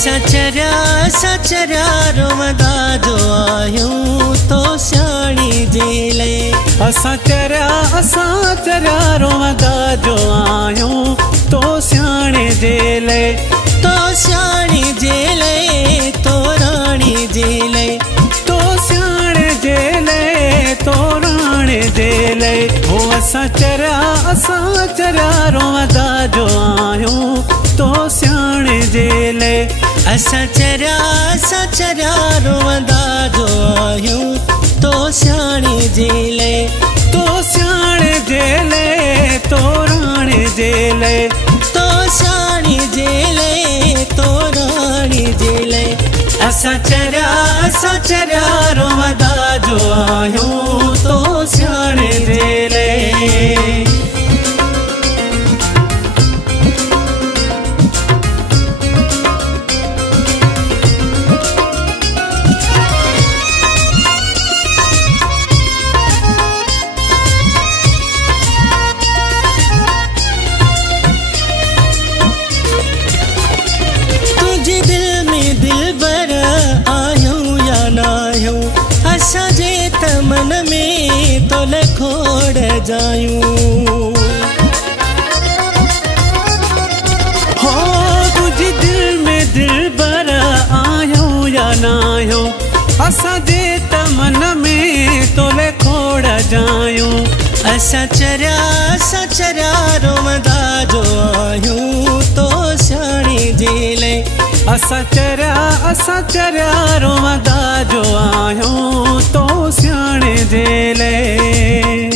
असां चरिया रोवंदा जो आहियूं तो सियाणी जे लाइ। असां चरिया रोवंदा जो आहियूं तो सियाणे जे लाइ। तो सियाणी जे लाइ तो राणी जे लाइ। तो सियाणे जे लाइ तो राणे जे लाइ। हो असां चरिया रोवंदा जो आहियूं तो सियाणे जे लाइ। असां चरिया रोवंदा जो आहियूं तो सियाणी जे लाइ। तो सियाणे जे लाइ तो राणे जे लाइ। तो सियाणी जे लाइ तो राणी जे लाइ। असां चरिया रोवंदा जो आहियूं तो सियाणे जे लाइ। असांजे तमन में तोल खोड़ जायूं। हो तुझे दिल में दिलबर आयूं या ना आयूं। असांजे तमन में तोल खोड़ जायूं। असां चरिया रोवंदा जो आहियूं तो सियाणी जे लाइ। असां चरिया रोवंदा जो आहियूं तो सियाणे जे लाइ।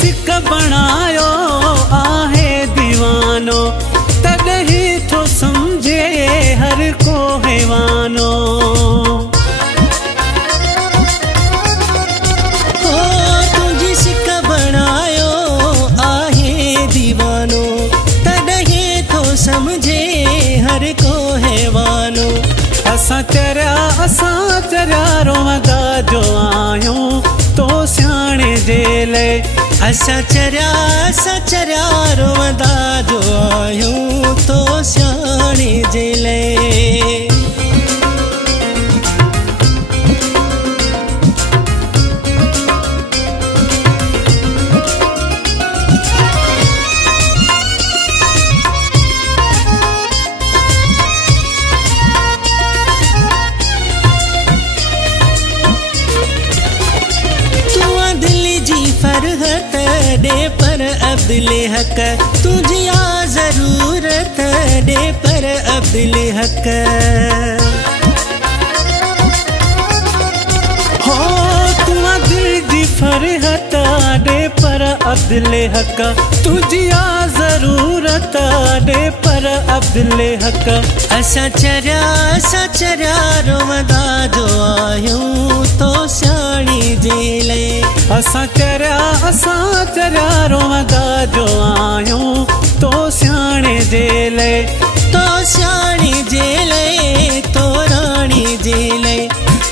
सिक बनायो आहे दीवानो तॾहिं थो समझे हर को हैवानो। तुझी सिक बनायो आहे दीवानो तॾहिं थो समझे हर को हैवानो। असां चरिया रोवंदा जो आहियूं तो सियाणे जे लाइ। असां चरिया रोवंदा जो आहियूं तो सियाणे जे लाइ। फरहत दे पर अब्दुल हक तुझी ज़रूरत दे पर अब्दुल हक। हो तुआ दिल जी फरहत दे पर अब्दुल हक। तुझी ज़रूरत दे पर अब्दुल हक। असां चरिया रोवंदा जो आहियूं तो सियाणी जे लाइ। असां चरिया रोवंदा जो आहियूं तो सियाणे जे लाइ। तो सियाणी जे लाइ तो राणी जे लाइ।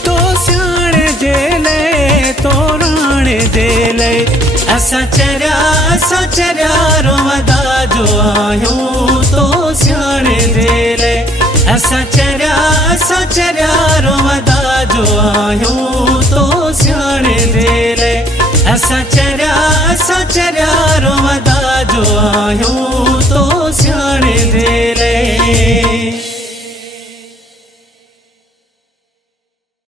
तो सियाणे जे लाइ तो राणे जे लाइ। असां चरिया रोवंदा जो आहियूं तो सियाणे जे लाइ। असां चरिया रोवंदा जो आहियूं तो सियाणे जे लाइ। असां चरिया रोवंदा जो आहियूं